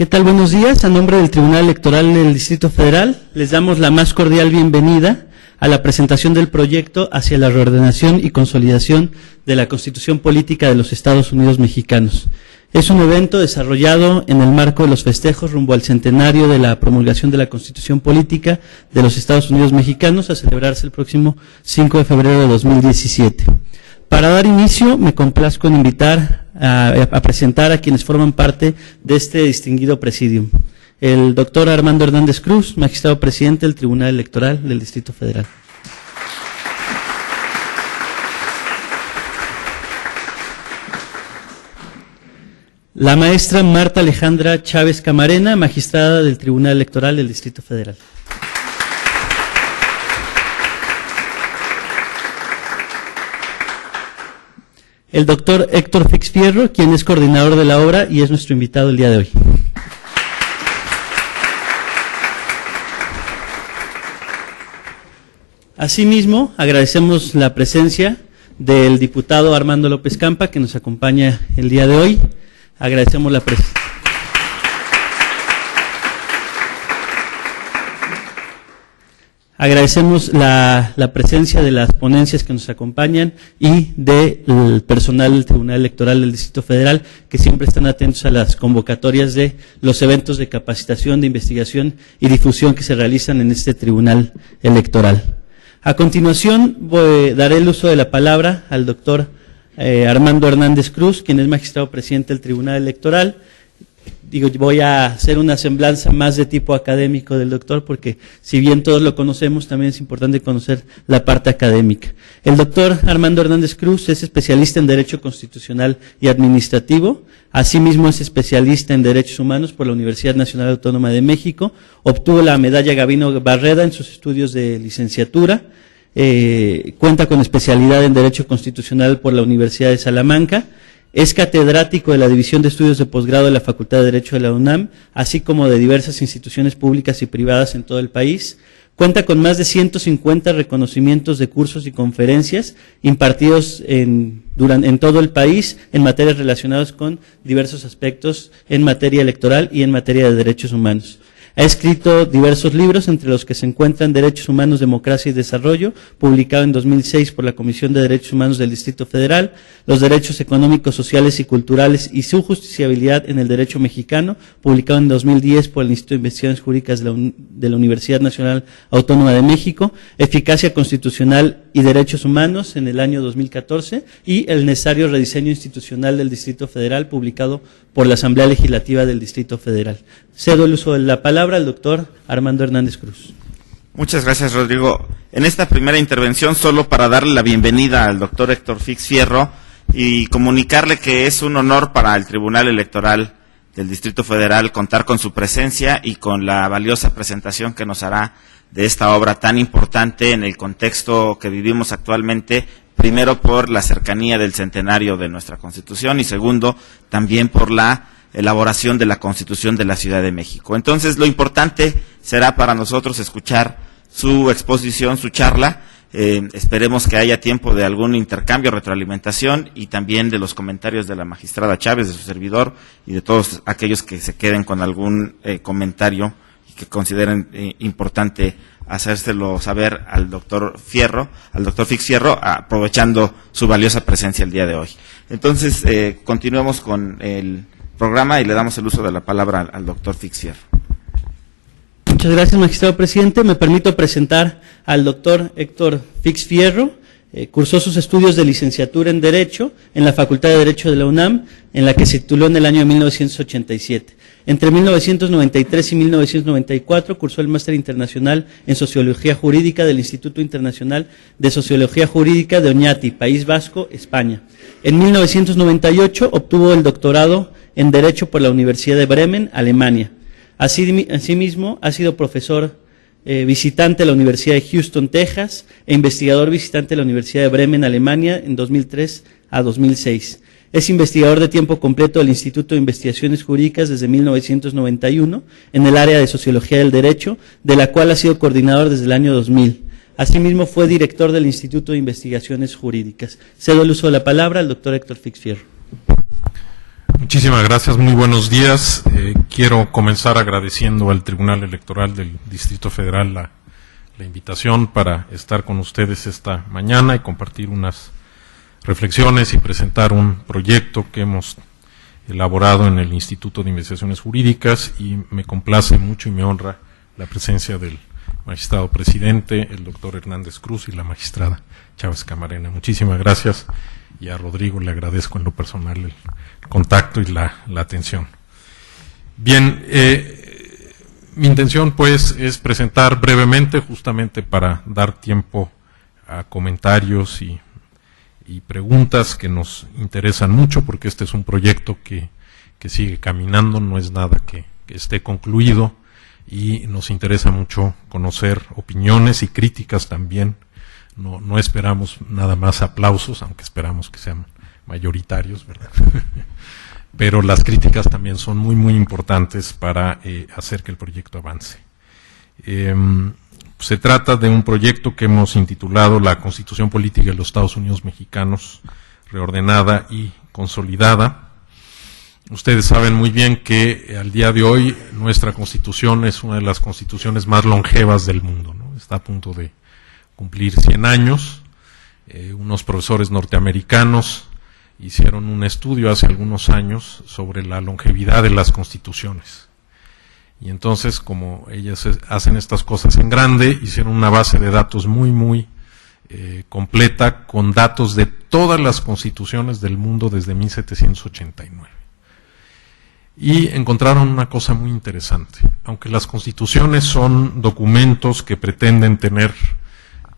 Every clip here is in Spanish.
¿Qué tal? Buenos días. A nombre del Tribunal Electoral del Distrito Federal, les damos la más cordial bienvenida a la presentación del proyecto hacia la reordenación y consolidación de la Constitución Política de los Estados Unidos Mexicanos. Es un evento desarrollado en el marco de los festejos rumbo al centenario de la promulgación de la Constitución Política de los Estados Unidos Mexicanos, a celebrarse el próximo 5 de febrero de 2017. Para dar inicio, me complazco en invitar a presentar a quienes forman parte de este distinguido presidium. El doctor Armando Hernández Cruz, magistrado presidente del Tribunal Electoral del Distrito Federal. La maestra Marta Alejandra Chávez Camarena, magistrada del Tribunal Electoral del Distrito Federal. El doctor Héctor Fix Fierro, quien es coordinador de la obra y es nuestro invitado el día de hoy. Asimismo, agradecemos la presencia del diputado Armando López Campa, que nos acompaña el día de hoy. Agradecemos la presencia. Agradecemos la presencia de las ponencias que nos acompañan y del personal del Tribunal Electoral del Distrito Federal, que siempre están atentos a las convocatorias de los eventos de capacitación, de investigación y difusión que se realizan en este Tribunal Electoral. A continuación, daré el uso de la palabra al doctor Armando Hernández Cruz, quien es magistrado presidente del Tribunal Electoral. Voy a hacer una semblanza más de tipo académico del doctor, porque si bien todos lo conocemos, también es importante conocer la parte académica. El doctor Armando Hernández Cruz es especialista en Derecho Constitucional y Administrativo. Asimismo, es especialista en Derechos Humanos por la Universidad Nacional Autónoma de México. Obtuvo la medalla Gavino Barreda en sus estudios de licenciatura. Cuenta con especialidad en Derecho Constitucional por la Universidad de Salamanca. Es catedrático de la División de Estudios de Posgrado de la Facultad de Derecho de la UNAM, así como de diversas instituciones públicas y privadas en todo el país. Cuenta con más de 150 reconocimientos de cursos y conferencias impartidos en todo el país en materias relacionadas con diversos aspectos en materia electoral y en materia de derechos humanos. Ha escrito diversos libros, entre los que se encuentran Derechos Humanos, Democracia y Desarrollo, publicado en 2006 por la Comisión de Derechos Humanos del Distrito Federal, Los Derechos Económicos, Sociales y Culturales y su Justiciabilidad en el Derecho Mexicano, publicado en 2010 por el Instituto de Investigaciones Jurídicas de la Universidad Nacional Autónoma de México, Eficacia Constitucional y Derechos Humanos en el año 2014, y El necesario rediseño institucional del Distrito Federal, publicado por la Asamblea Legislativa del Distrito Federal. Cedo el uso de la palabra al doctor Armando Hernández Cruz. Muchas gracias, Rodrigo. En esta primera intervención, solo para darle la bienvenida al doctor Héctor Fix Fierro y comunicarle que es un honor para el Tribunal Electoral del Distrito Federal contar con su presencia y con la valiosa presentación que nos hará de esta obra tan importante en el contexto que vivimos actualmente, primero por la cercanía del centenario de nuestra Constitución y segundo, también por la elaboración de la Constitución de la Ciudad de México. Entonces, lo importante será para nosotros escuchar su exposición, su charla. Esperemos que haya tiempo de algún intercambio, retroalimentación y también de los comentarios de la magistrada Chávez, de su servidor y de todos aquellos que se queden con algún comentario y que consideren importante hacérselo saber al doctor Fix Fierro, aprovechando su valiosa presencia el día de hoy. Entonces, continuemos con el programa y le damos el uso de la palabra al doctor Fix Fierro. Muchas gracias, magistrado presidente. Me permito presentar al doctor Héctor Fix Fierro. Cursó sus estudios de licenciatura en Derecho en la Facultad de Derecho de la UNAM, en la que se tituló en el año de 1987. Entre 1993 y 1994 cursó el Máster Internacional en Sociología Jurídica del Instituto Internacional de Sociología Jurídica de Oñati, País Vasco, España. En 1998 obtuvo el doctorado en Derecho por la Universidad de Bremen, Alemania. Asimismo, ha sido profesor visitante de la Universidad de Houston, Texas, e investigador visitante de la Universidad de Bremen, Alemania, en 2003 a 2006. Es investigador de tiempo completo del Instituto de Investigaciones Jurídicas desde 1991 en el área de Sociología del Derecho, de la cual ha sido coordinador desde el año 2000. Asimismo, fue director del Instituto de Investigaciones Jurídicas. Cedo el uso de la palabra al doctor Héctor Fix Fierro. Muchísimas gracias, muy buenos días. Quiero comenzar agradeciendo al Tribunal Electoral del Distrito Federal la invitación para estar con ustedes esta mañana y compartir unas reflexiones y presentar un proyecto que hemos elaborado en el Instituto de Investigaciones Jurídicas, y me complace mucho y me honra la presencia del magistrado presidente, el doctor Hernández Cruz, y la magistrada Chávez Camarena. Muchísimas gracias, y a Rodrigo le agradezco en lo personal el contacto y la atención. Bien, mi intención pues es presentar brevemente, justamente para dar tiempo a comentarios y preguntas que nos interesan mucho, porque este es un proyecto que sigue caminando, no es nada que esté concluido, y nos interesa mucho conocer opiniones y críticas también. No esperamos nada más aplausos, aunque esperamos que sean mayoritarios, ¿verdad? Pero las críticas también son muy, muy importantes para hacer que el proyecto avance. Se trata de un proyecto que hemos intitulado La Constitución Política de los Estados Unidos Mexicanos, reordenada y consolidada. Ustedes saben muy bien que al día de hoy nuestra Constitución es una de las constituciones más longevas del mundo, ¿no? Está a punto de cumplir 100 años. Unos profesores norteamericanos hicieron un estudio hace algunos años sobre la longevidad de las constituciones. Y entonces, como ellas hacen estas cosas en grande, hicieron una base de datos muy, muy completa, con datos de todas las constituciones del mundo desde 1789. Y encontraron una cosa muy interesante. Aunque las constituciones son documentos que pretenden tener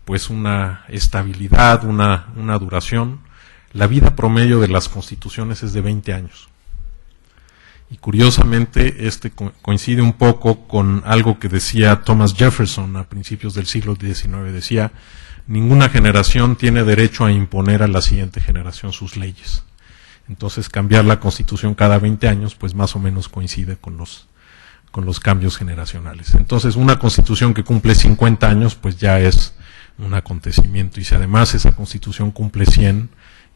pues una estabilidad, una duración, la vida promedio de las constituciones es de 20 años. Y curiosamente, coincide un poco con algo que decía Thomas Jefferson a principios del siglo XIX. Decía, ninguna generación tiene derecho a imponer a la siguiente generación sus leyes. Entonces, cambiar la Constitución cada 20 años, pues más o menos coincide con los cambios generacionales. Entonces, una Constitución que cumple 50 años, pues ya es un acontecimiento. Y si además esa Constitución cumple 100,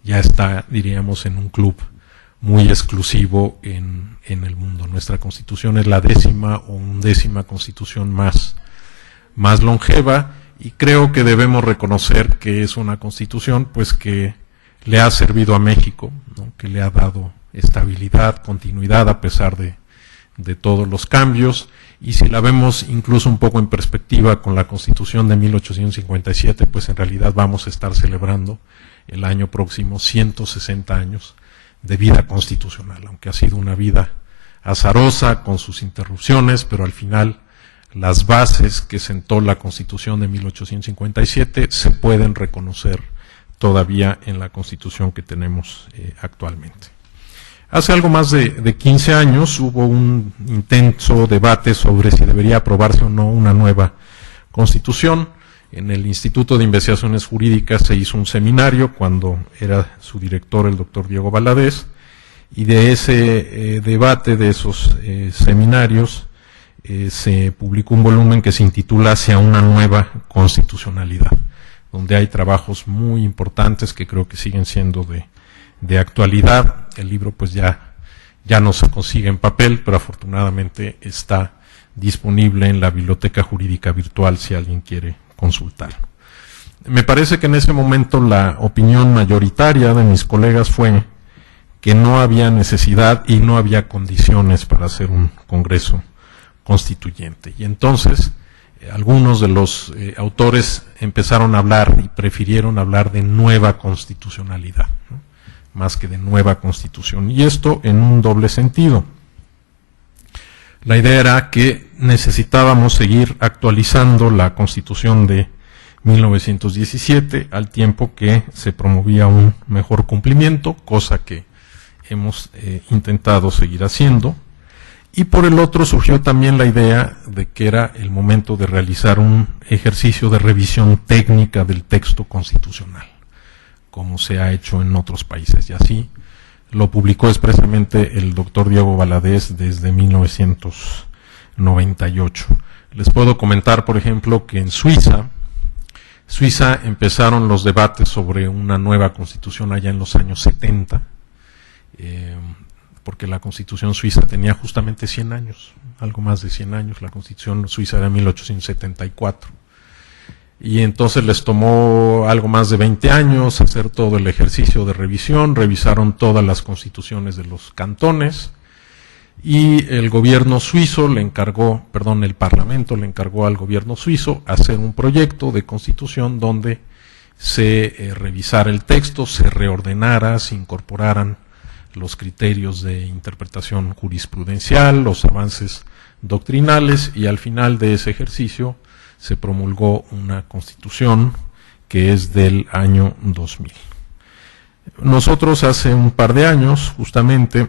ya está, diríamos, en un club muy exclusivo en el mundo. Nuestra Constitución es la 10ª o 11ª Constitución más longeva, y creo que debemos reconocer que es una Constitución pues que le ha servido a México, ¿no? Que le ha dado estabilidad, continuidad a pesar de todos los cambios. Y si la vemos incluso un poco en perspectiva con la Constitución de 1857, pues en realidad vamos a estar celebrando el año próximo 160 años de vida constitucional, aunque ha sido una vida azarosa con sus interrupciones, pero al final las bases que sentó la Constitución de 1857 se pueden reconocer todavía en la Constitución que tenemos actualmente. Hace algo más de 15 años hubo un intenso debate sobre si debería aprobarse o no una nueva Constitución. En el Instituto de Investigaciones Jurídicas se hizo un seminario cuando era su director el doctor Diego Valadez, y de ese debate, de esos seminarios, se publicó un volumen que se intitula Hacia una nueva constitucionalidad, donde hay trabajos muy importantes que creo que siguen siendo de actualidad. El libro pues ya no se consigue en papel, pero afortunadamente está disponible en la Biblioteca Jurídica Virtual si alguien quiere consultar. Me parece que en ese momento la opinión mayoritaria de mis colegas fue que no había necesidad y no había condiciones para hacer un Congreso Constituyente. Y entonces algunos de los autores empezaron a hablar y prefirieron hablar de nueva constitucionalidad, ¿no? Más que de nueva Constitución. Y esto en un doble sentido. La idea era que necesitábamos seguir actualizando la Constitución de 1917 al tiempo que se promovía un mejor cumplimiento, cosa que hemos intentado seguir haciendo. Y por el otro surgió también la idea de que era el momento de realizar un ejercicio de revisión técnica del texto constitucional, como se ha hecho en otros países, y así lo publicó expresamente el doctor Diego Valadez desde 1998. Les puedo comentar, por ejemplo, que en Suiza empezaron los debates sobre una nueva constitución allá en los años 70, porque la Constitución suiza tenía justamente 100 años, algo más de 100 años. La Constitución suiza era de 1874. Y entonces les tomó algo más de 20 años hacer todo el ejercicio de revisión. Revisaron todas las constituciones de los cantones, y el gobierno suizo le encargó, perdón, el Parlamento le encargó al gobierno suizo hacer un proyecto de constitución donde se revisara el texto, se reordenara, se incorporaran los criterios de interpretación jurisprudencial, los avances doctrinales, y al final de ese ejercicio se promulgó una constitución que es del año 2000. Nosotros hace un par de años, justamente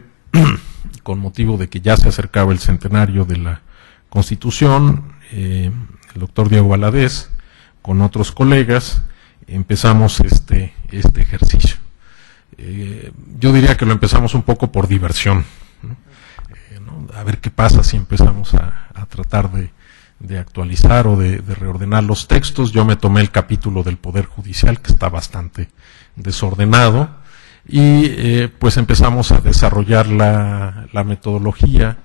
con motivo de que ya se acercaba el centenario de la Constitución, el doctor Diego Valadez, con otros colegas, empezamos este ejercicio. Yo diría que lo empezamos un poco por diversión, ¿no? A ver qué pasa si empezamos a tratar de actualizar o de reordenar los textos. Yo me tomé el capítulo del Poder Judicial, que está bastante desordenado, y pues empezamos a desarrollar la metodología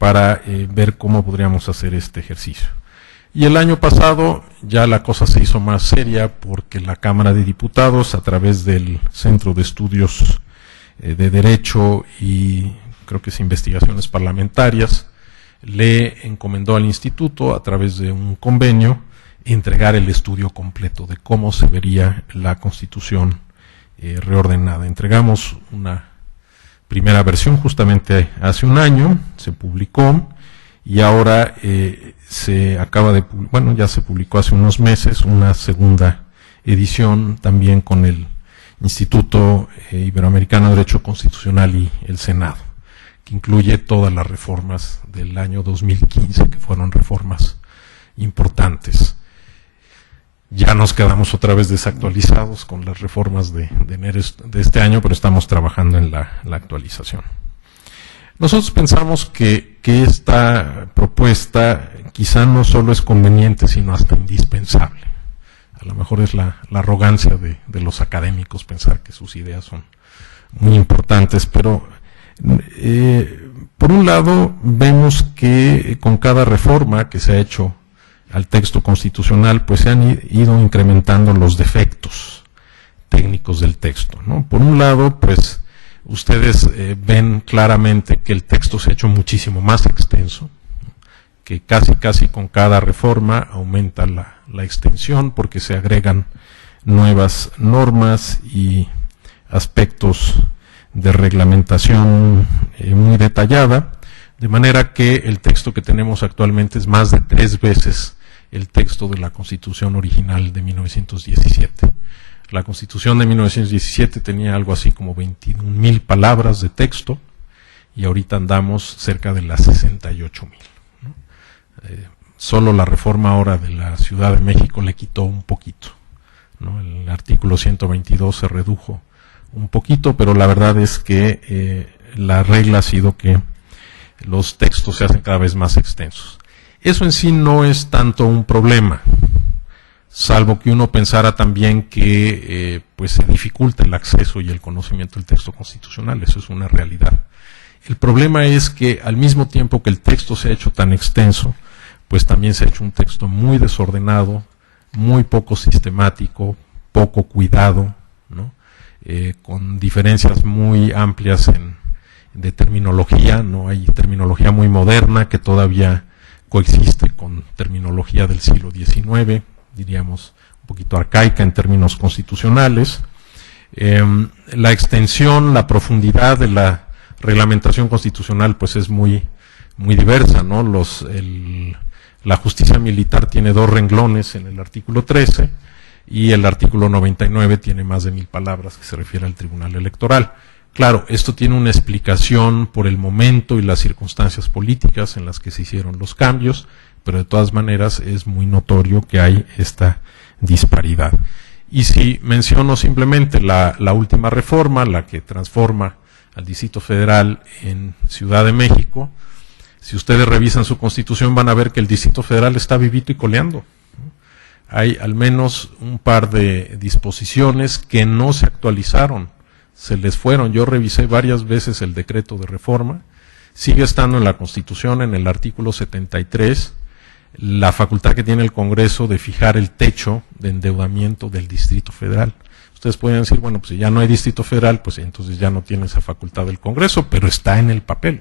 para ver cómo podríamos hacer este ejercicio. Y el año pasado ya la cosa se hizo más seria, porque la Cámara de Diputados, a través del Centro de Estudios de Derecho y creo que es Investigaciones Parlamentarias, le encomendó al instituto, a través de un convenio, entregar el estudio completo de cómo se vería la Constitución reordenada. Entregamos una primera versión justamente hace un año, se publicó, y ahora ya se publicó hace unos meses una segunda edición, también con el Instituto Iberoamericano de Derecho Constitucional y el Senado, que incluye todas las reformas del año 2015, que fueron reformas importantes. Ya nos quedamos otra vez desactualizados con las reformas de enero de este año, pero estamos trabajando en la actualización. Nosotros pensamos que esta propuesta quizá no solo es conveniente, sino hasta indispensable. A lo mejor es la arrogancia de los académicos pensar que sus ideas son muy importantes, pero por un lado vemos que con cada reforma que se ha hecho al texto constitucional, pues se han ido incrementando los defectos técnicos del texto, ¿no? Por un lado, pues ustedes ven claramente que el texto se ha hecho muchísimo más extenso, que casi con cada reforma aumenta la extensión, porque se agregan nuevas normas y aspectos de reglamentación muy detallada, de manera que el texto que tenemos actualmente es más de 3 veces el texto de la Constitución original de 1917. La Constitución de 1917 tenía algo así como 21,000 palabras de texto, y ahorita andamos cerca de las 68,000, ¿no? Solo la reforma ahora de la Ciudad de México le quitó un poquito, ¿no? El artículo 122 se redujo un poquito, pero la verdad es que la regla ha sido que los textos se hacen cada vez más extensos. Eso en sí no es tanto un problema, salvo que uno pensara también que pues se dificulta el acceso y el conocimiento del texto constitucional. Eso es una realidad. El problema es que al mismo tiempo que el texto se ha hecho tan extenso, pues también se ha hecho un texto muy desordenado, muy poco sistemático, poco cuidado, ¿no? Con diferencias muy amplias de terminología. No hay terminología muy moderna que todavía coexiste con terminología del siglo XIX, diríamos un poquito arcaica en términos constitucionales. La extensión, la profundidad de la reglamentación constitucional pues es muy diversa, ¿no? La justicia militar tiene 2 renglones en el artículo 13, y el artículo 99 tiene más de 1,000 palabras, que se refiere al Tribunal Electoral. Claro, esto tiene una explicación por el momento y las circunstancias políticas en las que se hicieron los cambios, pero de todas maneras es muy notorio que hay esta disparidad. Y si menciono simplemente la última reforma, la que transforma al Distrito Federal en Ciudad de México, si ustedes revisan su Constitución van a ver que el Distrito Federal está vivito y coleando. Hay al menos un par de disposiciones que no se actualizaron se les fueron. Yo revisé varias veces el decreto de reforma, sigue estando en la Constitución, en el artículo 73, la facultad que tiene el Congreso de fijar el techo de endeudamiento del Distrito Federal. Ustedes pueden decir, bueno, pues si ya no hay Distrito Federal, pues entonces ya no tiene esa facultad del Congreso, pero está en el papel.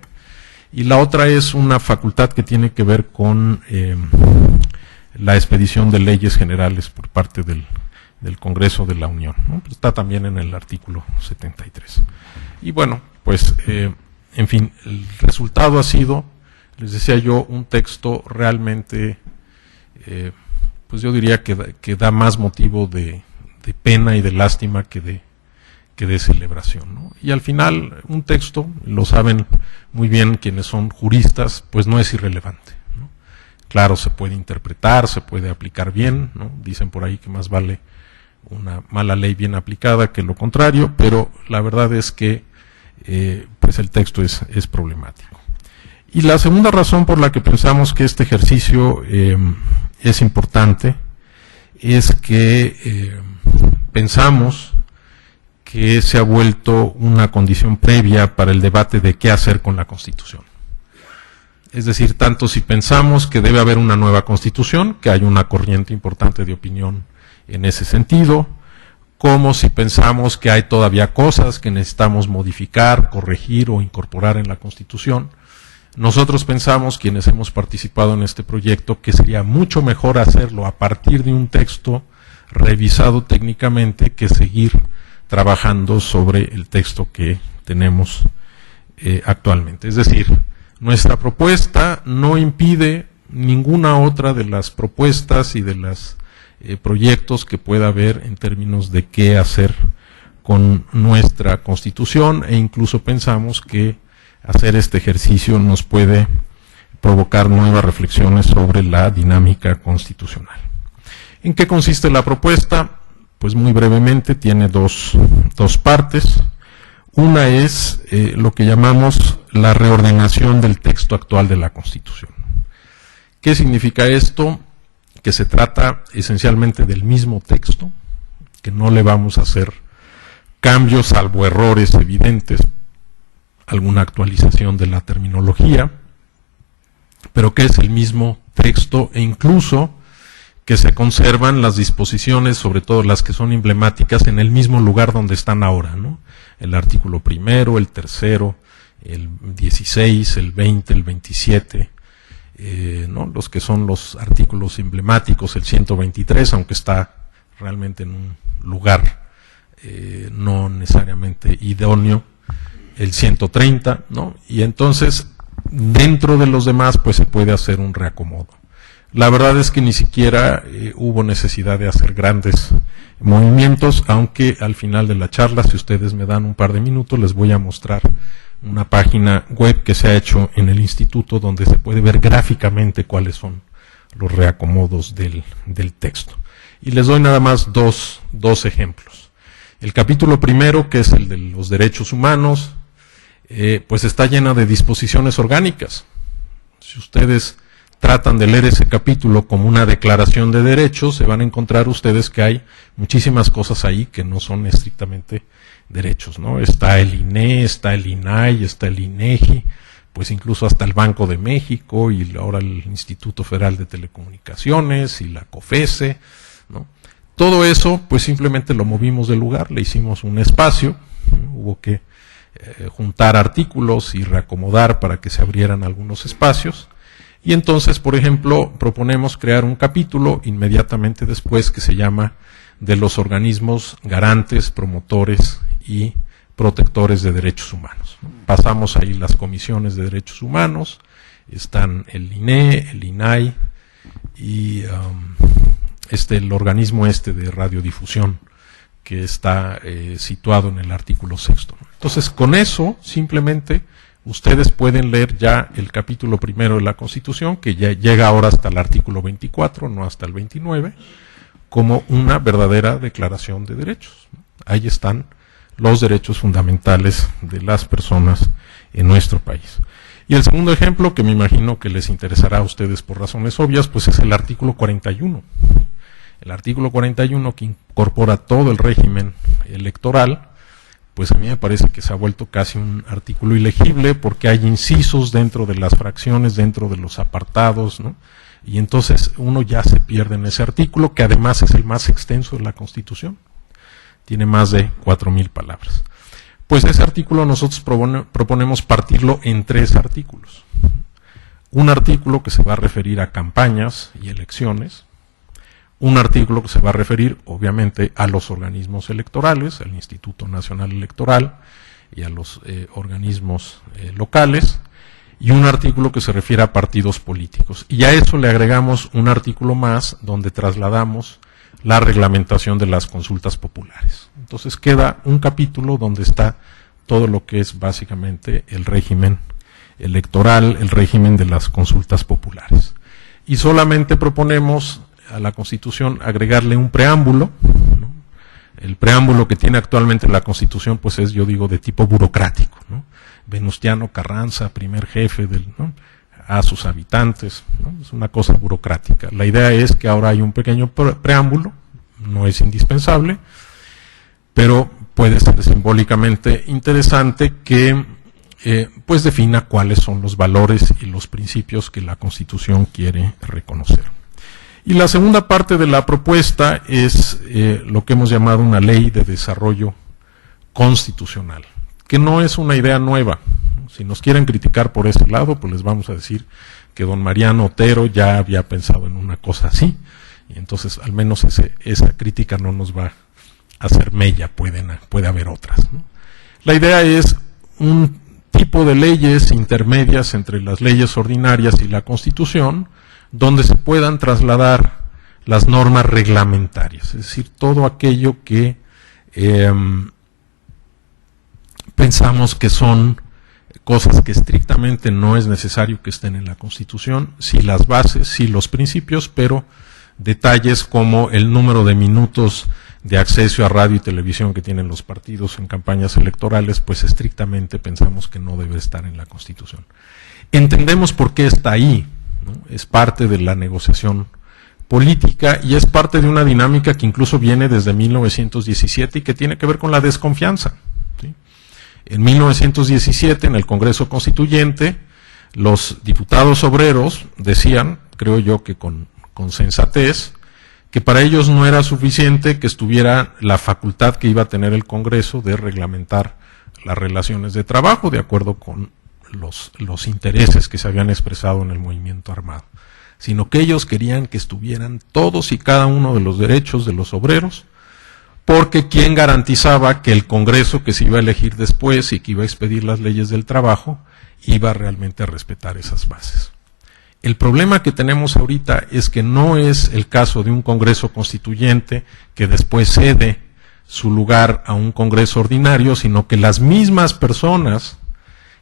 Y la otra es una facultad que tiene que ver con la expedición de leyes generales por parte del Congreso de la Unión, ¿no? Está también en el artículo 73. Y bueno, pues, en fin, el resultado ha sido, les decía yo, un texto realmente, pues yo diría que da más motivo de pena y de lástima que de celebración, ¿no? Y al final, un texto, lo saben muy bien quienes son juristas, pues no es irrelevante, ¿no? Claro, se puede interpretar, se puede aplicar bien, ¿no? Dicen por ahí que más vale una mala ley bien aplicada que lo contrario, pero la verdad es que pues el texto es problemático. Y la segunda razón por la que pensamos que este ejercicio es importante es que pensamos que se ha vuelto una condición previa para el debate de qué hacer con la Constitución. Es decir, tanto si pensamos que debe haber una nueva Constitución, que hay una corriente importante de opinión en ese sentido, como si pensamos que hay todavía cosas que necesitamos modificar, corregir o incorporar en la Constitución. Nosotros pensamos, quienes hemos participado en este proyecto, que sería mucho mejor hacerlo a partir de un texto revisado técnicamente que seguir trabajando sobre el texto que tenemos actualmente. Es decir, nuestra propuesta no impide ninguna otra de las propuestas y de los proyectos que pueda haber en términos de qué hacer con nuestra Constitución, e incluso pensamos que hacer este ejercicio nos puede provocar nuevas reflexiones sobre la dinámica constitucional. ¿En qué consiste la propuesta? Pues muy brevemente tiene dos partes. Una es lo que llamamos la reordenación del texto actual de la Constitución. ¿Qué significa esto? Que se trata esencialmente del mismo texto, que no le vamos a hacer cambios salvo errores evidentes, alguna actualización de la terminología, pero que es el mismo texto e incluso que se conservan las disposiciones, sobre todo las que son emblemáticas, en el mismo lugar donde están ahora, ¿no? El artículo primero, el tercero, el 16, el 20, el 27, ¿no? Los que son los artículos emblemáticos, el 123, aunque está realmente en un lugar no necesariamente idóneo, el 130, ¿no? Y entonces, dentro de los demás, pues se puede hacer un reacomodo. La verdad es que ni siquiera hubo necesidad de hacer grandes movimientos, aunque al final de la charla, si ustedes me dan un par de minutos, les voy a mostrar una página web que se ha hecho en el instituto donde se puede ver gráficamente cuáles son los reacomodos del texto. Y les doy nada más dos ejemplos. El capítulo primero, que es el de los derechos humanos, pues está llena de disposiciones orgánicas. Si ustedes tratan de leer ese capítulo como una declaración de derechos, se van a encontrar ustedes que hay muchísimas cosas ahí que no son estrictamente derechos, ¿no? Está el INE, está el INAI, está el INEGI, pues incluso hasta el Banco de México y ahora el Instituto Federal de Telecomunicaciones y la COFESE, ¿no? Todo eso, pues simplemente lo movimos del lugar, le hicimos un espacio, ¿no? Hubo que juntar artículos y reacomodar para que se abrieran algunos espacios. Y entonces, por ejemplo, proponemos crear un capítulo inmediatamente después que se llama de los organismos garantes, promotores y protectores de derechos humanos. Pasamos ahí las comisiones de derechos humanos, están el INE, el INAI y el organismo de radiodifusión que está situado en el artículo 6. Entonces, con eso, simplemente, ustedes pueden leer ya el capítulo primero de la Constitución, que ya llega ahora hasta el artículo 24, no hasta el 29, como una verdadera declaración de derechos. Ahí están los derechos fundamentales de las personas en nuestro país. Y el segundo ejemplo, que me imagino que les interesará a ustedes por razones obvias, pues es el artículo 41. El artículo 41, que incorpora todo el régimen electoral, pues a mí me parece que se ha vuelto casi un artículo ilegible porque hay incisos dentro de las fracciones, dentro de los apartados, ¿no? Y entonces uno ya se pierde en ese artículo, que además es el más extenso de la Constitución. Tiene más de 4,000 palabras. Pues ese artículo nosotros proponemos partirlo en 3 artículos. Un artículo que se va a referir a campañas y elecciones. Un artículo que se va a referir, obviamente, a los organismos electorales, al Instituto Nacional Electoral y a los organismos locales. Y un artículo que se refiere a partidos políticos. Y a eso le agregamos un artículo más donde trasladamos la reglamentación de las consultas populares. Entonces queda un capítulo donde está todo lo que es básicamente el régimen electoral, el régimen de las consultas populares. Y solamente proponemos a la Constitución agregarle un preámbulo, ¿no? El preámbulo que tiene actualmente la Constitución, pues es, yo digo, de tipo burocrático, ¿no? Venustiano Carranza, primer jefe ¿no? A sus habitantes, ¿no? Es una cosa burocrática. La idea es que ahora hay un pequeño preámbulo, no es indispensable, pero puede ser simbólicamente interesante que pues defina cuáles son los valores y los principios que la Constitución quiere reconocer. Y la segunda parte de la propuesta es lo que hemos llamado una ley de desarrollo constitucional, que no es una idea nueva. Si nos quieren criticar por ese lado, pues les vamos a decir que don Mariano Otero ya había pensado en una cosa así, y entonces al menos esa crítica no nos va a hacer mella, puede haber otras, ¿no? La idea es un tipo de leyes intermedias entre las leyes ordinarias y la Constitución, donde se puedan trasladar las normas reglamentarias, es decir, todo aquello que pensamos que son cosas que estrictamente no es necesario que estén en la Constitución, sí las bases, sí los principios, pero detalles como el número de minutos de acceso a radio y televisión que tienen los partidos en campañas electorales, pues estrictamente pensamos que no debe estar en la Constitución. Entendemos por qué está ahí, ¿no? Es parte de la negociación política y es parte de una dinámica que incluso viene desde 1917 y que tiene que ver con la desconfianza, ¿sí? En 1917, en el Congreso Constituyente, los diputados obreros decían, creo yo que con sensatez, que para ellos no era suficiente que estuviera la facultad que iba a tener el Congreso de reglamentar las relaciones de trabajo de acuerdo con los intereses que se habían expresado en el movimiento armado, sino que ellos querían que estuvieran todos y cada uno de los derechos de los obreros, porque ¿quién garantizaba que el Congreso que se iba a elegir después y que iba a expedir las leyes del trabajo iba realmente a respetar esas bases? El problema que tenemos ahorita es que no es el caso de un Congreso Constituyente que después cede su lugar a un Congreso ordinario, sino que las mismas personas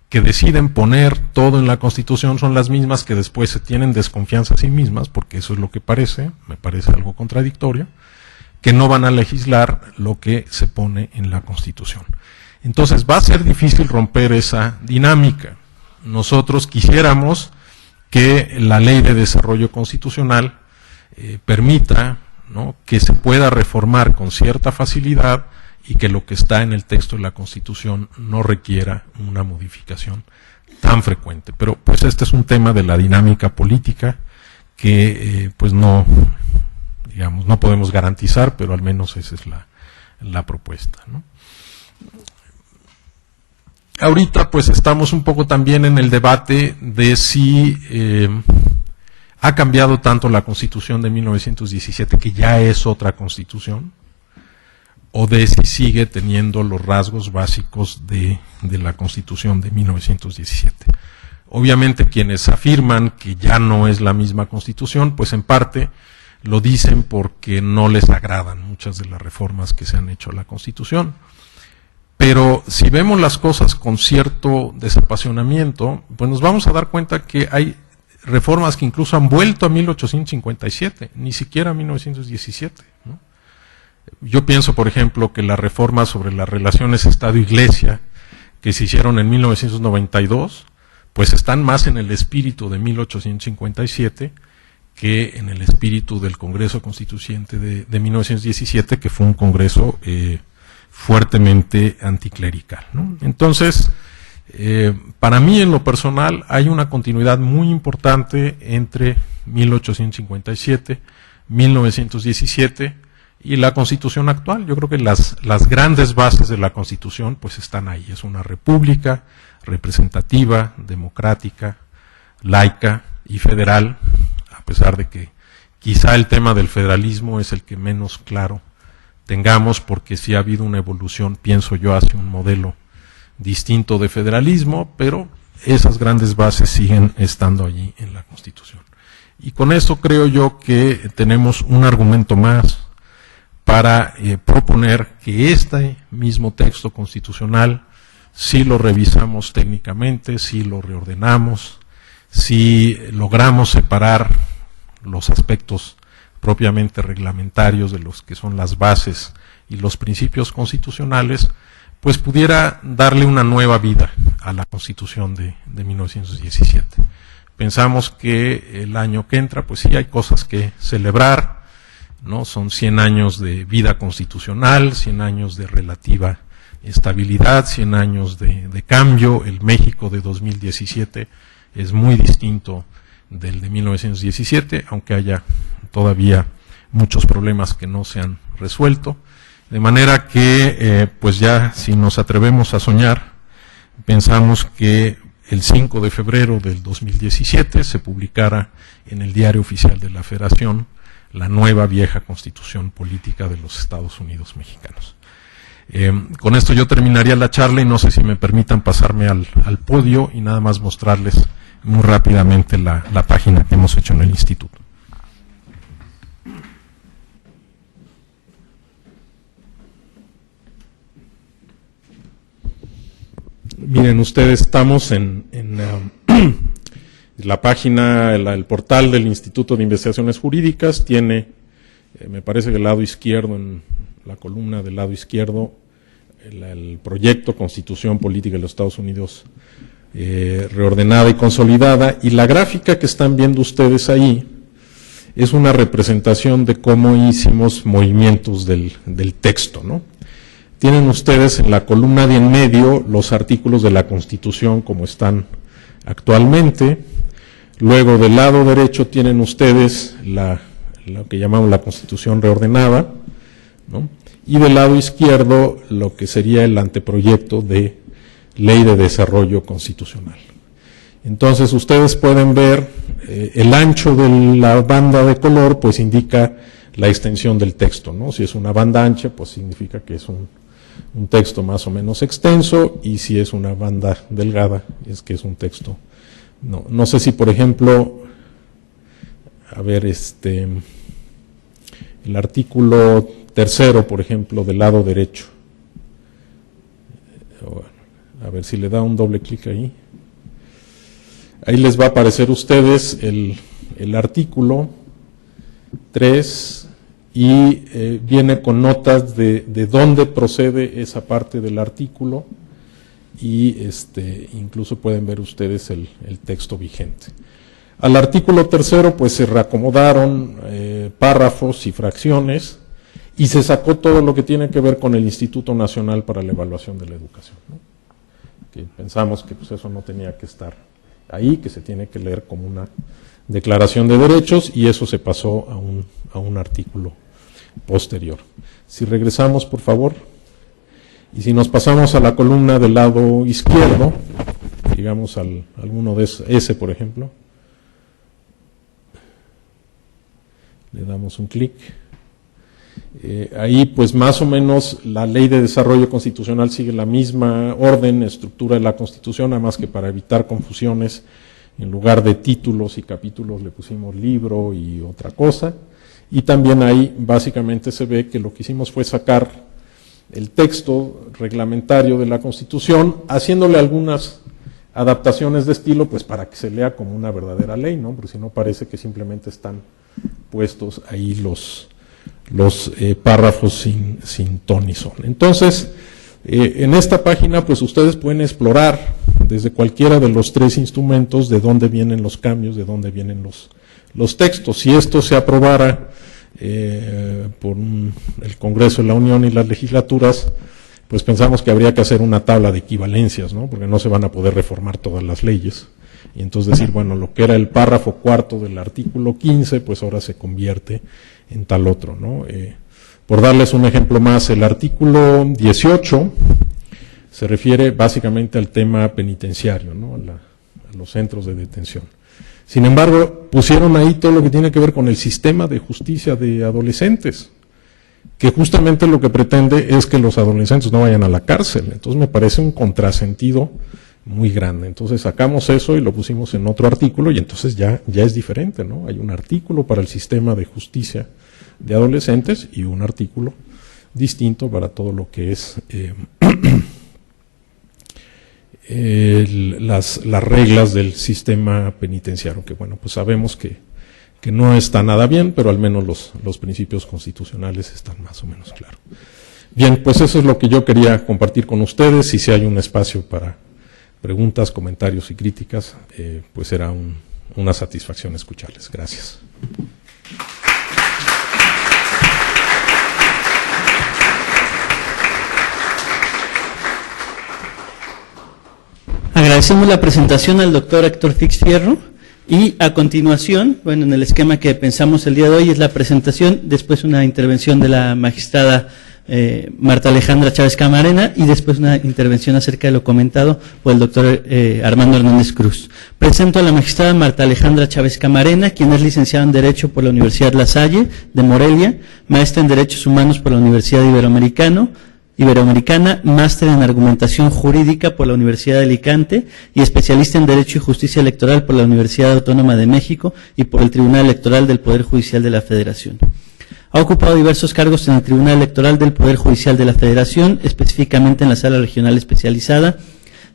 que deciden poner todo en la Constitución son las mismas que después se tienen desconfianza a sí mismas, porque eso es lo que me parece algo contradictorio, que no van a legislar lo que se pone en la Constitución. Entonces va a ser difícil romper esa dinámica. Nosotros quisiéramos que la Ley de Desarrollo Constitucional permita, ¿no?, que se pueda reformar con cierta facilidad y que lo que está en el texto de la Constitución no requiera una modificación tan frecuente. Pero pues este es un tema de la dinámica política que pues no podemos garantizar, pero al menos esa es la propuesta, ¿no? Ahorita pues estamos un poco también en el debate de si ha cambiado tanto la Constitución de 1917, que ya es otra Constitución, o de si sigue teniendo los rasgos básicos de la Constitución de 1917. Obviamente quienes afirman que ya no es la misma Constitución, pues en parte lo dicen porque no les agradan muchas de las reformas que se han hecho a la Constitución. Pero si vemos las cosas con cierto desapasionamiento, pues nos vamos a dar cuenta que hay reformas que incluso han vuelto a 1857, ni siquiera a 1917, ¿no? Yo pienso, por ejemplo, que las reformas sobre las relaciones Estado-Iglesia que se hicieron en 1992, pues están más en el espíritu de 1857 que en el espíritu del Congreso Constituyente de 1917, que fue un congreso fuertemente anticlerical, ¿no? Entonces, para mí en lo personal hay una continuidad muy importante entre 1857, 1917 y la Constitución actual. Yo creo que las grandes bases de la Constitución pues están ahí. Es una república representativa, democrática, laica y federal, a pesar de que quizá el tema del federalismo es el que menos claro tengamos, porque sí ha habido una evolución, pienso yo, hacia un modelo distinto de federalismo, pero esas grandes bases siguen estando allí en la Constitución. Y con eso creo yo que tenemos un argumento más para proponer que este mismo texto constitucional, si lo revisamos técnicamente, si lo reordenamos, si logramos separar los aspectos propiamente reglamentarios de los que son las bases y los principios constitucionales, pues pudiera darle una nueva vida a la Constitución de 1917. Pensamos que el año que entra, pues sí hay cosas que celebrar, ¿no? Son 100 años de vida constitucional, 100 años de relativa estabilidad, 100 años de cambio. El México de 2017 es muy distinto del de 1917, aunque haya todavía muchos problemas que no se han resuelto. De manera que, pues ya si nos atrevemos a soñar, pensamos que el 5 de febrero del 2017 se publicara en el Diario Oficial de la Federación la nueva vieja Constitución Política de los Estados Unidos Mexicanos. Con esto yo terminaría la charla y no sé si me permitan pasarme al podio y nada más mostrarles muy rápidamente la página que hemos hecho en el instituto. Miren ustedes, estamos en la página, el portal del Instituto de Investigaciones Jurídicas. Tiene, me parece que el lado izquierdo, en la columna del lado izquierdo, el proyecto Constitución Política de los Estados Unidos reordenada y consolidada, y la gráfica que están viendo ustedes ahí es una representación de cómo hicimos movimientos del texto, ¿no? Tienen ustedes en la columna de en medio los artículos de la Constitución como están actualmente. Luego del lado derecho tienen ustedes lo que llamamos la Constitución reordenada, ¿no? Y del lado izquierdo lo que sería el anteproyecto de Ley de Desarrollo Constitucional. Entonces ustedes pueden ver el ancho de la banda de color, pues indica la extensión del texto, ¿no? Si es una banda ancha, pues significa que es un texto más o menos extenso, y si es una banda delgada, es que es un texto. No sé si, por ejemplo, a ver, el artículo tercero, por ejemplo, del lado derecho. A ver si le da un doble clic ahí. Ahí les va a aparecer a ustedes el artículo 3 y viene con notas de dónde procede esa parte del artículo, y incluso pueden ver ustedes el texto vigente. Al artículo tercero pues se reacomodaron párrafos y fracciones, y se sacó todo lo que tiene que ver con el Instituto Nacional para la Evaluación de la Educación, ¿no? Que pensamos que pues eso no tenía que estar ahí, que se tiene que leer como una declaración de derechos, y eso se pasó a un artículo posterior. Si regresamos, por favor, y si nos pasamos a la columna del lado izquierdo, digamos alguno de ese, por ejemplo, le damos un clic. Ahí pues más o menos la Ley de Desarrollo Constitucional sigue la misma orden, estructura de la Constitución, nada más que para evitar confusiones, en lugar de títulos y capítulos le pusimos libro y otra cosa. Y también ahí básicamente se ve que lo que hicimos fue sacar el texto reglamentario de la Constitución, haciéndole algunas adaptaciones de estilo, pues para que se lea como una verdadera ley, ¿no? Porque si no parece que simplemente están puestos ahí los párrafos sin ton ni son. Entonces, en esta página pues ustedes pueden explorar desde cualquiera de los tres instrumentos de dónde vienen los cambios, de dónde vienen los textos. Si esto se aprobara por el Congreso de la Unión y las legislaturas, pues pensamos que habría que hacer una tabla de equivalencias, ¿no? Porque no se van a poder reformar todas las leyes. Y entonces decir, bueno, lo que era el párrafo cuarto del artículo 15, pues ahora se convierte en tal otro, ¿no? Por darles un ejemplo más, el artículo 18 se refiere básicamente al tema penitenciario, ¿no? A los centros de detención. Sin embargo, pusieron ahí todo lo que tiene que ver con el sistema de justicia de adolescentes, que justamente lo que pretende es que los adolescentes no vayan a la cárcel. Entonces me parece un contrasentido muy grande. Entonces sacamos eso y lo pusimos en otro artículo y entonces ya es diferente, ¿no? Hay un artículo para el sistema de justicia de adolescentes y un artículo distinto para todo lo que es las reglas del sistema penitenciario, que bueno, pues sabemos que no está nada bien, pero al menos los principios constitucionales están más o menos claros. Bien, pues eso es lo que yo quería compartir con ustedes, y si hay un espacio para preguntas, comentarios y críticas, pues será una satisfacción escucharles. Gracias. Agradecemos la presentación al doctor Héctor Fix Fierro y a continuación, bueno, en el esquema que pensamos el día de hoy es la presentación, después una intervención de la magistrada Marta Alejandra Chávez Camarena y después una intervención acerca de lo comentado por el doctor Armando Hernández Cruz. Presento a la magistrada Marta Alejandra Chávez Camarena, quien es licenciada en Derecho por la Universidad La Salle de Morelia, maestra en Derechos Humanos por la Universidad Iberoamericana, máster en Argumentación Jurídica por la Universidad de Alicante y especialista en Derecho y Justicia Electoral por la Universidad Autónoma de México y por el Tribunal Electoral del Poder Judicial de la Federación. Ha ocupado diversos cargos en el Tribunal Electoral del Poder Judicial de la Federación, específicamente en la Sala Regional Especializada,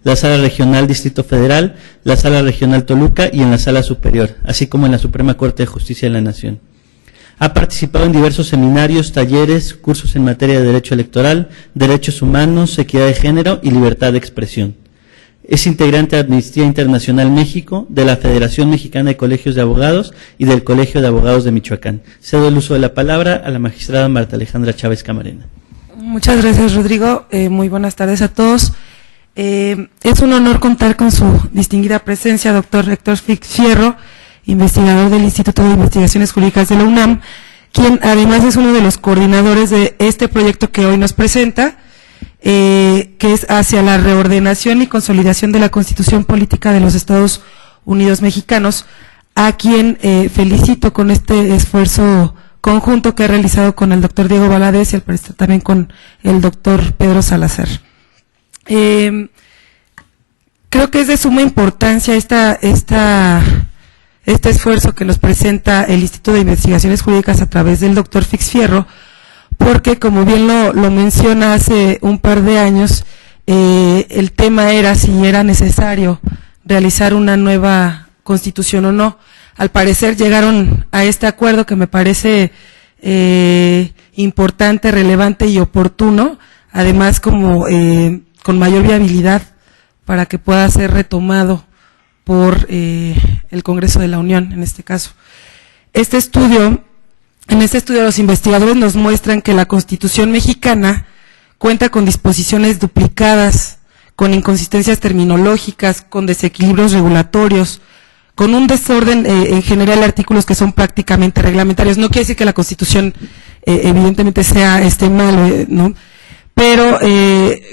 la Sala Regional Distrito Federal, la Sala Regional Toluca y en la Sala Superior, así como en la Suprema Corte de Justicia de la Nación. Ha participado en diversos seminarios, talleres, cursos en materia de derecho electoral, derechos humanos, equidad de género y libertad de expresión. Es integrante de Amnistía Internacional México, de la Federación Mexicana de Colegios de Abogados y del Colegio de Abogados de Michoacán. Cedo el uso de la palabra a la magistrada Marta Alejandra Chávez Camarena. Muchas gracias, Rodrigo. Muy buenas tardes a todos. Es un honor contar con su distinguida presencia, doctor Héctor Fix Fierro, investigador del Instituto de Investigaciones Jurídicas de la UNAM, quien además es uno de los coordinadores de este proyecto que hoy nos presenta, que es hacia la reordenación y consolidación de la Constitución Política de los Estados Unidos Mexicanos, a quien felicito con este esfuerzo conjunto que ha realizado con el doctor Diego Valadez y al parecer también con el doctor Pedro Salazar. Creo que es de suma importancia este esfuerzo que nos presenta el Instituto de Investigaciones Jurídicas a través del doctor Fix Fierro, porque como bien lo menciona hace un par de años, el tema era si era necesario realizar una nueva constitución o no. Al parecer llegaron a este acuerdo que me parece importante, relevante y oportuno, además como con mayor viabilidad para que pueda ser retomado por el Congreso de la Unión, en este caso. En este estudio los investigadores nos muestran que la Constitución mexicana cuenta con disposiciones duplicadas, con inconsistencias terminológicas, con desequilibrios regulatorios, con un desorden en general de artículos que son prácticamente reglamentarios. No quiere decir que la Constitución evidentemente esté mal, ¿no? Pero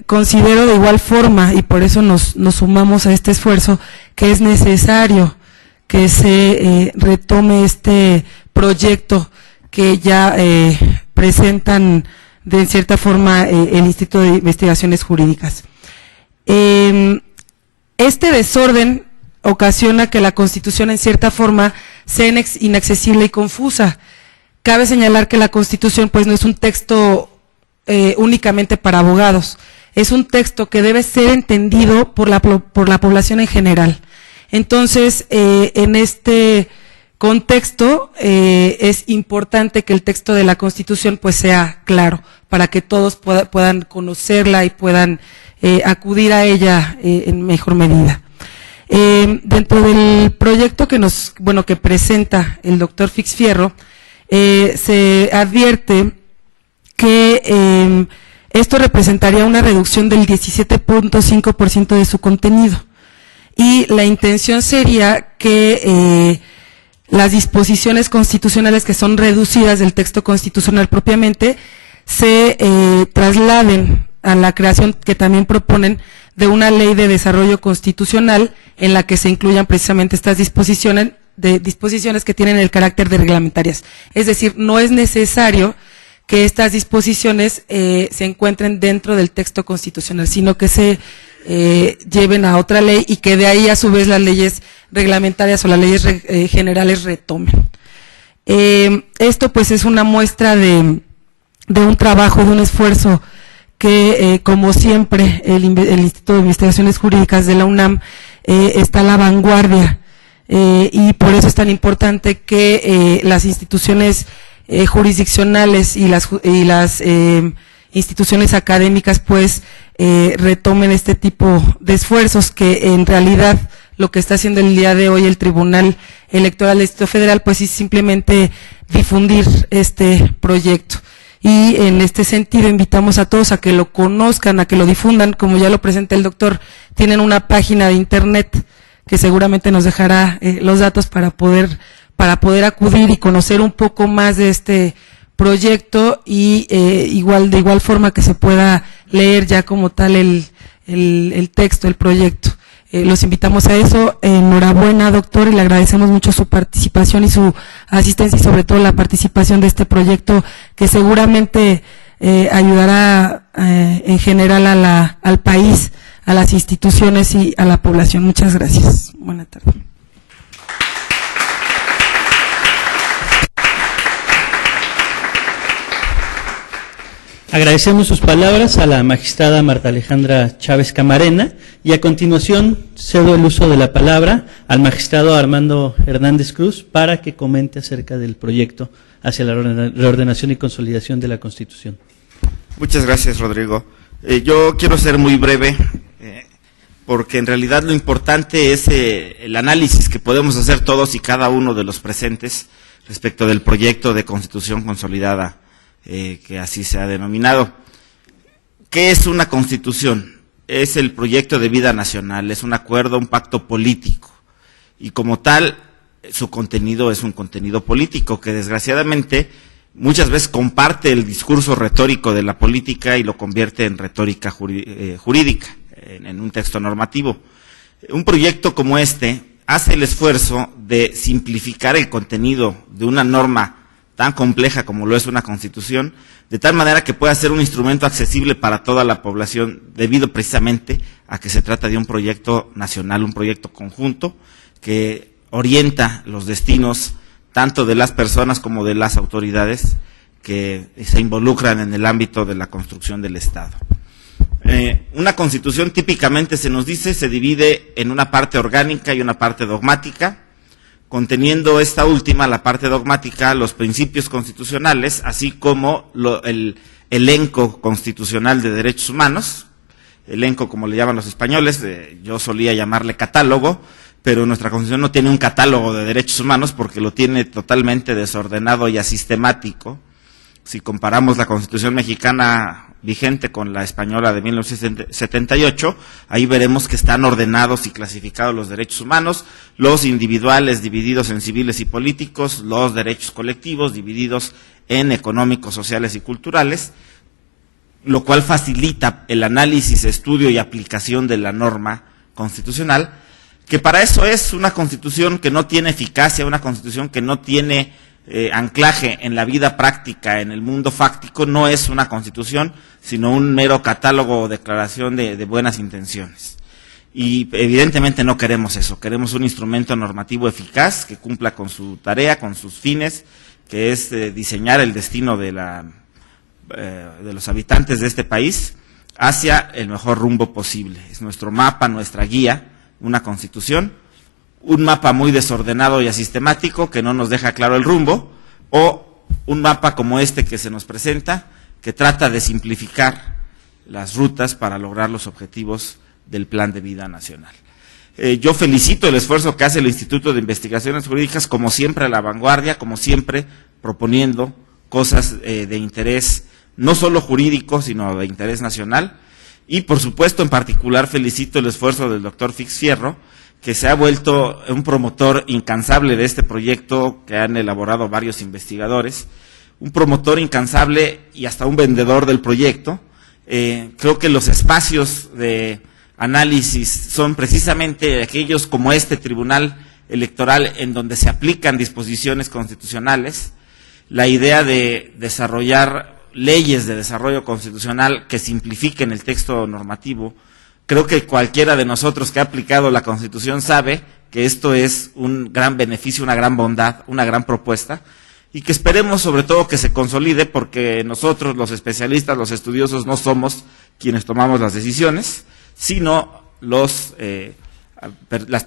considero de igual forma, y por eso nos sumamos a este esfuerzo, que es necesario que se retome este proyecto que ya presentan de cierta forma el Instituto de Investigaciones Jurídicas. Este desorden ocasiona que la Constitución en cierta forma sea inaccesible y confusa. Cabe señalar que la Constitución pues no es un texto únicamente para abogados, es un texto que debe ser entendido por la población en general. Entonces, en este contexto es importante que el texto de la Constitución pues sea claro, para que todos puedan conocerla y puedan acudir a ella en mejor medida. Dentro del proyecto que presenta el doctor Fix Fierro, se advierte que Esto representaría una reducción del 17.5% de su contenido. Y la intención sería que las disposiciones constitucionales que son reducidas del texto constitucional propiamente se trasladen a la creación que también proponen de una ley de desarrollo constitucional en la que se incluyan precisamente estas disposiciones que tienen el carácter de reglamentarias. Es decir, no es necesario que estas disposiciones se encuentren dentro del texto constitucional, sino que se lleven a otra ley y que de ahí a su vez las leyes reglamentarias o las leyes generales retomen. Esto pues es una muestra de un trabajo, de un esfuerzo que como siempre el Instituto de Investigaciones Jurídicas de la UNAM está a la vanguardia y por eso es tan importante que las instituciones jurisdiccionales y las instituciones académicas pues retomen este tipo de esfuerzos, que en realidad lo que está haciendo el día de hoy el Tribunal Electoral del Distrito Federal pues es simplemente difundir este proyecto. Y en este sentido invitamos a todos a que lo conozcan, a que lo difundan, como ya lo presenta el doctor. Tienen una página de internet que seguramente nos dejará los datos para poder acudir y conocer un poco más de este proyecto y de igual forma que se pueda leer ya como tal el texto, el proyecto. Los invitamos a eso. Enhorabuena, doctor, y le agradecemos mucho su participación y su asistencia y sobre todo la participación de este proyecto que seguramente ayudará en general al país, a las instituciones y a la población. Muchas gracias. Buenas tardes. Agradecemos sus palabras a la magistrada Marta Alejandra Chávez Camarena y a continuación cedo el uso de la palabra al magistrado Armando Hernández Cruz para que comente acerca del proyecto hacia la reordenación y consolidación de la Constitución. Muchas gracias, Rodrigo. Yo quiero ser muy breve porque en realidad lo importante es el análisis que podemos hacer todos y cada uno de los presentes respecto del proyecto de Constitución consolidada, que así se ha denominado. ¿Qué es una constitución? Es el proyecto de vida nacional, es un acuerdo, un pacto político, y como tal, su contenido es un contenido político que desgraciadamente muchas veces comparte el discurso retórico de la política y lo convierte en retórica jurídica, en un texto normativo. Un proyecto como este hace el esfuerzo de simplificar el contenido de una norma tan compleja como lo es una constitución, de tal manera que pueda ser un instrumento accesible para toda la población, debido precisamente a que se trata de un proyecto nacional, un proyecto conjunto que orienta los destinos tanto de las personas como de las autoridades que se involucran en el ámbito de la construcción del Estado. Una constitución típicamente se nos dice se divide en una parte orgánica y una parte dogmática, conteniendo esta última, la parte dogmática, los principios constitucionales, así como el elenco constitucional de derechos humanos, elenco como le llaman los españoles, yo solía llamarle catálogo, pero nuestra Constitución no tiene un catálogo de derechos humanos porque lo tiene totalmente desordenado y asistemático. Si comparamos la Constitución mexicana vigente con la española de 1978, ahí veremos que están ordenados y clasificados los derechos humanos, los individuales divididos en civiles y políticos, los derechos colectivos divididos en económicos, sociales y culturales, lo cual facilita el análisis, estudio y aplicación de la norma constitucional, que para eso es una constitución que no tiene eficacia, una constitución que no tiene anclaje en la vida práctica, en el mundo fáctico, no es una constitución, sino un mero catálogo o declaración de buenas intenciones. Y evidentemente no queremos eso, queremos un instrumento normativo eficaz que cumpla con su tarea, con sus fines, que es diseñar el destino de los habitantes de este país hacia el mejor rumbo posible. Es nuestro mapa, nuestra guía, una constitución, un mapa muy desordenado y asistemático que no nos deja claro el rumbo, o un mapa como este que se nos presenta, que trata de simplificar las rutas para lograr los objetivos del Plan de Vida Nacional. Yo felicito el esfuerzo que hace el Instituto de Investigaciones Jurídicas, como siempre a la vanguardia, como siempre proponiendo cosas de interés no solo jurídico, sino de interés nacional. Y, por supuesto, en particular felicito el esfuerzo del doctor Fix Fierro, que se ha vuelto un promotor incansable de este proyecto que han elaborado varios investigadores, un promotor incansable y hasta un vendedor del proyecto. Creo que los espacios de análisis son precisamente aquellos como este Tribunal Electoral en donde se aplican disposiciones constitucionales, la idea de desarrollar leyes de desarrollo constitucional que simplifiquen el texto normativo. Creo que cualquiera de nosotros que ha aplicado la Constitución sabe que esto es un gran beneficio, una gran bondad, una gran propuesta, y que esperemos sobre todo que se consolide, porque nosotros, los especialistas, los estudiosos, no somos quienes tomamos las decisiones, sino las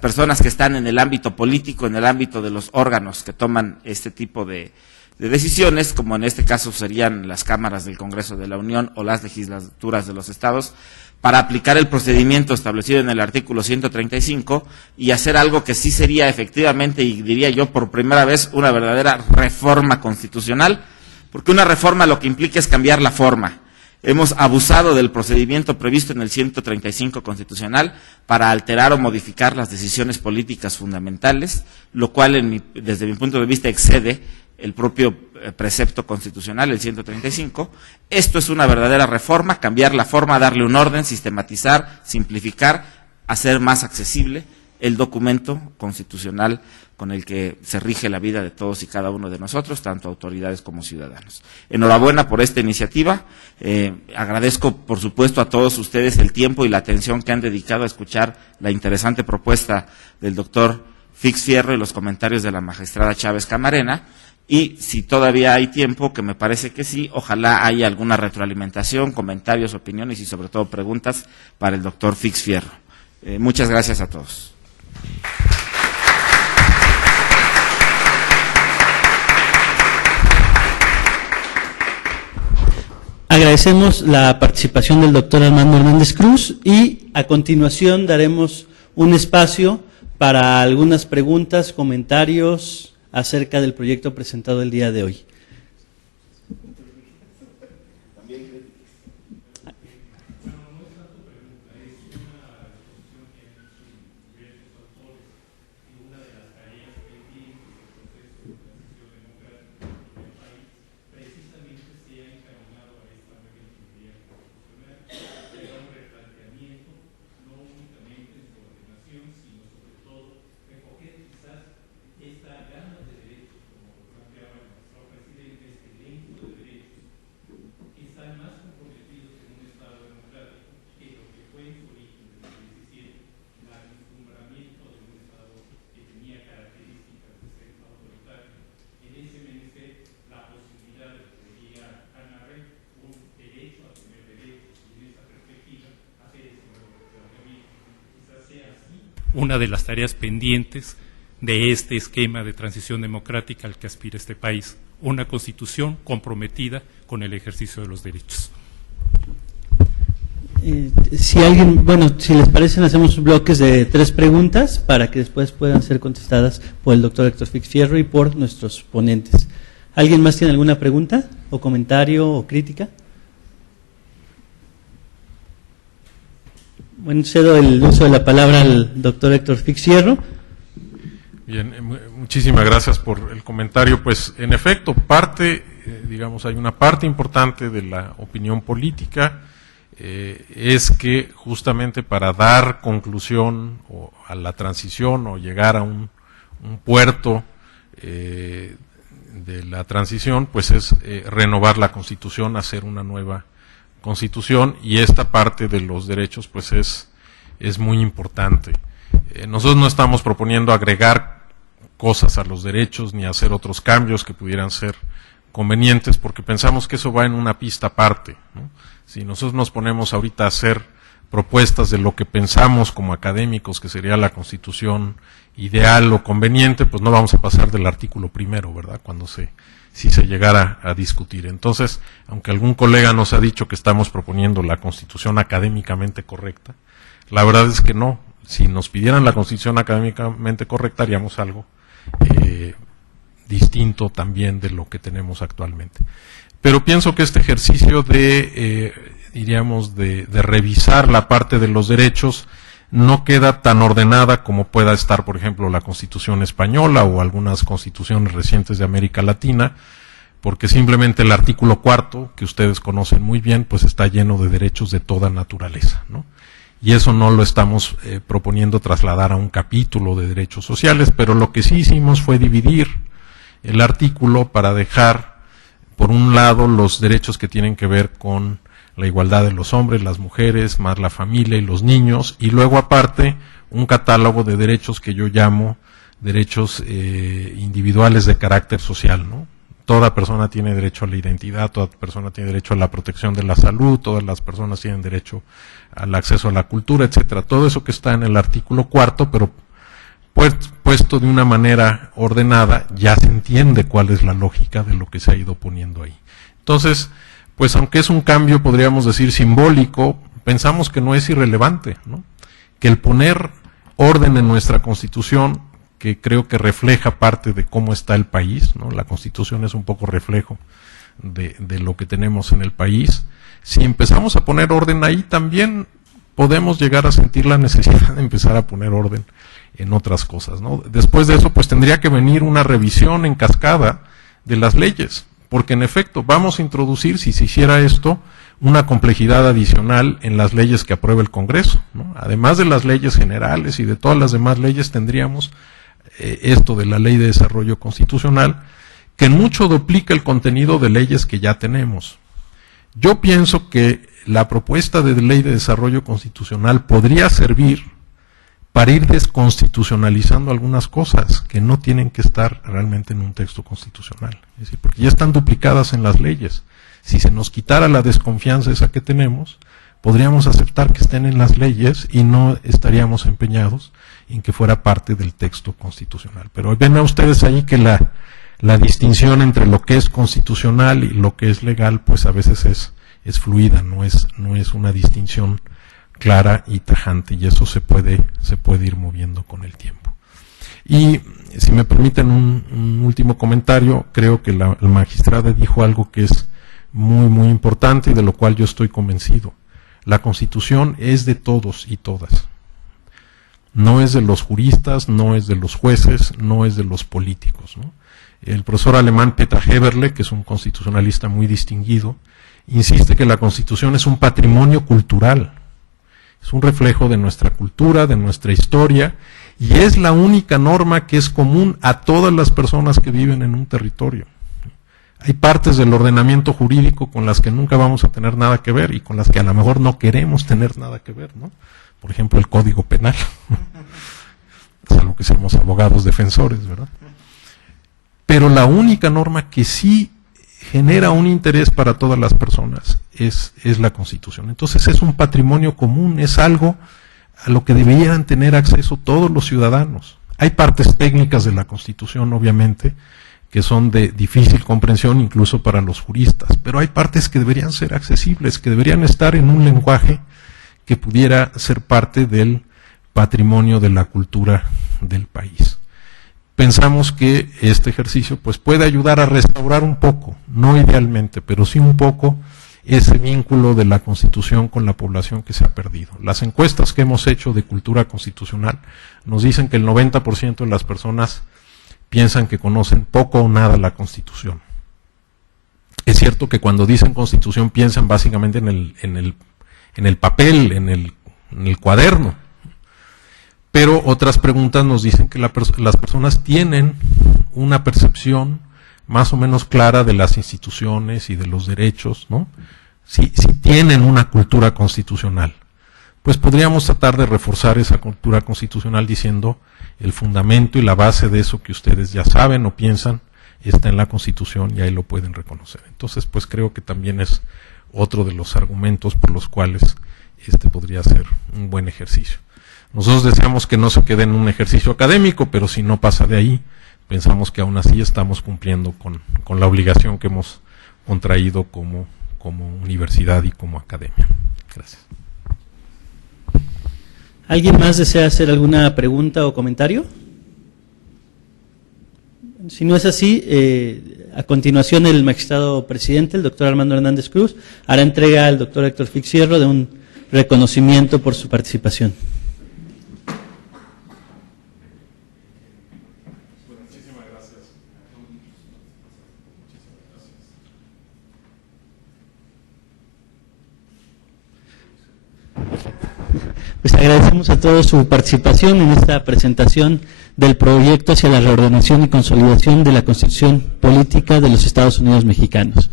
personas que están en el ámbito político, en el ámbito de los órganos que toman este tipo de decisiones, como en este caso serían las cámaras del Congreso de la Unión o las legislaturas de los estados, para aplicar el procedimiento establecido en el artículo 135 y hacer algo que sí sería efectivamente, y diría yo por primera vez, una verdadera reforma constitucional, porque una reforma lo que implica es cambiar la forma. Hemos abusado del procedimiento previsto en el 135 constitucional para alterar o modificar las decisiones políticas fundamentales, lo cual desde mi punto de vista excede el propio precepto constitucional, el 135. Esto es una verdadera reforma, cambiar la forma, darle un orden, sistematizar, simplificar, hacer más accesible el documento constitucional con el que se rige la vida de todos y cada uno de nosotros, tanto autoridades como ciudadanos. Enhorabuena por esta iniciativa. Agradezco, por supuesto, a todos ustedes el tiempo y la atención que han dedicado a escuchar la interesante propuesta del doctor Fix Fierro y los comentarios de la magistrada Chávez Camarena. Y si todavía hay tiempo, que me parece que sí, ojalá haya alguna retroalimentación, comentarios, opiniones y sobre todo preguntas para el doctor Fix Fierro. Muchas gracias a todos. Agradecemos la participación del doctor Armando Hernández Cruz y a continuación daremos un espacio para algunas preguntas, comentarios acerca del proyecto presentado el día de hoy. Una de las tareas pendientes de este esquema de transición democrática al que aspira este país, una constitución comprometida con el ejercicio de los derechos. Si les parece, hacemos bloques de 3 preguntas para que después puedan ser contestadas por el doctor Héctor Fix Fierro y por nuestros ponentes. ¿Alguien más tiene alguna pregunta o comentario o crítica? Bueno, cedo el uso de la palabra al doctor Héctor Fix Fierro. Bien, muchísimas gracias por el comentario. Pues, en efecto, hay una parte importante de la opinión política es que justamente para dar conclusión a la transición o llegar a un puerto de la transición, pues es renovar la Constitución, hacer una nueva Constitución, y esta parte de los derechos pues es muy importante. Nosotros no estamos proponiendo agregar cosas a los derechos ni hacer otros cambios que pudieran ser convenientes, porque pensamos que eso va en una pista aparte, ¿no? Si nosotros nos ponemos ahorita a hacer propuestas de lo que pensamos como académicos que sería la Constitución ideal o conveniente, pues no vamos a pasar del artículo primero, ¿verdad?, si se llegara a discutir. Entonces, aunque algún colega nos ha dicho que estamos proponiendo la Constitución académicamente correcta, la verdad es que no. Si nos pidieran la Constitución académicamente correcta, haríamos algo distinto también de lo que tenemos actualmente. Pero pienso que este ejercicio de, diríamos, de revisar la parte de los derechos no queda tan ordenada como pueda estar, por ejemplo, la Constitución española o algunas constituciones recientes de América Latina, porque simplemente el artículo 4, que ustedes conocen muy bien, pues está lleno de derechos de toda naturaleza, ¿no? Y eso no lo estamos proponiendo trasladar a un capítulo de derechos sociales, pero lo que sí hicimos fue dividir el artículo para dejar, por un lado, los derechos que tienen que ver con la igualdad de los hombres, las mujeres, más la familia y los niños, y luego aparte un catálogo de derechos que yo llamo derechos individuales de carácter social, ¿no? Toda persona tiene derecho a la identidad, toda persona tiene derecho a la protección de la salud, todas las personas tienen derecho al acceso a la cultura, etcétera. Todo eso que está en el artículo 4, pero puesto de una manera ordenada, ya se entiende cuál es la lógica de lo que se ha ido poniendo ahí. Entonces, pues aunque es un cambio, podríamos decir, simbólico, pensamos que no es irrelevante, ¿no? Que el poner orden en nuestra Constitución, que creo que refleja parte de cómo está el país, ¿no? La Constitución es un poco reflejo de lo que tenemos en el país. Si empezamos a poner orden ahí, también podemos llegar a sentir la necesidad de empezar a poner orden en otras cosas, ¿no? Después de eso, pues tendría que venir una revisión en cascada de las leyes, porque en efecto vamos a introducir, si se hiciera esto, una complejidad adicional en las leyes que apruebe el Congreso, ¿no? Además de las leyes generales y de todas las demás leyes, tendríamos esto de la Ley de Desarrollo Constitucional, que en mucho duplica el contenido de leyes que ya tenemos. Yo pienso que la propuesta de Ley de Desarrollo Constitucional podría servir para ir desconstitucionalizando algunas cosas que no tienen que estar realmente en un texto constitucional. Es decir, porque ya están duplicadas en las leyes. Si se nos quitara la desconfianza esa que tenemos, podríamos aceptar que estén en las leyes y no estaríamos empeñados en que fuera parte del texto constitucional. Pero ven a ustedes ahí que la distinción entre lo que es constitucional y lo que es legal, pues a veces es fluida, no es una distinción clara y tajante, y eso se puede ir moviendo con el tiempo. Y si me permiten un último comentario, creo que la magistrada dijo algo que es muy, muy importante y de lo cual yo estoy convencido. La Constitución es de todos y todas. No es de los juristas, no es de los jueces, no es de los políticos, ¿no? El profesor alemán Peter Heberle, que es un constitucionalista muy distinguido, insiste que la Constitución es un patrimonio cultural. Es un reflejo de nuestra cultura, de nuestra historia, y es la única norma que es común a todas las personas que viven en un territorio. Hay partes del ordenamiento jurídico con las que nunca vamos a tener nada que ver y con las que a lo mejor no queremos tener nada que ver, ¿no? Por ejemplo, el Código Penal, salvo que seamos abogados defensores, ¿verdad? Pero la única norma que sí genera un interés para todas las personas es la Constitución. Entonces es un patrimonio común, es algo a lo que deberían tener acceso todos los ciudadanos. Hay partes técnicas de la Constitución, obviamente, que son de difícil comprensión incluso para los juristas, pero hay partes que deberían ser accesibles, que deberían estar en un lenguaje que pudiera ser parte del patrimonio de la cultura del país. Pensamos que este ejercicio pues puede ayudar a restaurar un poco, no idealmente, pero sí un poco, ese vínculo de la Constitución con la población que se ha perdido. Las encuestas que hemos hecho de cultura constitucional nos dicen que el 90% de las personas piensan que conocen poco o nada la Constitución. Es cierto que cuando dicen Constitución piensan básicamente en el papel, en el cuaderno. Pero otras preguntas nos dicen que las personas tienen una percepción más o menos clara de las instituciones y de los derechos, ¿no? Si tienen una cultura constitucional, pues podríamos tratar de reforzar esa cultura constitucional diciendo el fundamento y la base de eso que ustedes ya saben o piensan está en la Constitución y ahí lo pueden reconocer. Entonces, pues creo que también es otro de los argumentos por los cuales este podría ser un buen ejercicio. Nosotros deseamos que no se quede en un ejercicio académico, pero si no pasa de ahí, pensamos que aún así estamos cumpliendo con la obligación que hemos contraído como universidad y como academia. Gracias. ¿Alguien más desea hacer alguna pregunta o comentario? Si no es así, a continuación el magistrado presidente, el doctor Armando Hernández Cruz, hará entrega al doctor Héctor Fix Fierro de un reconocimiento por su participación. Pues agradecemos a todos su participación en esta presentación del proyecto hacia la reordenación y consolidación de la Constitución Política de los Estados Unidos Mexicanos.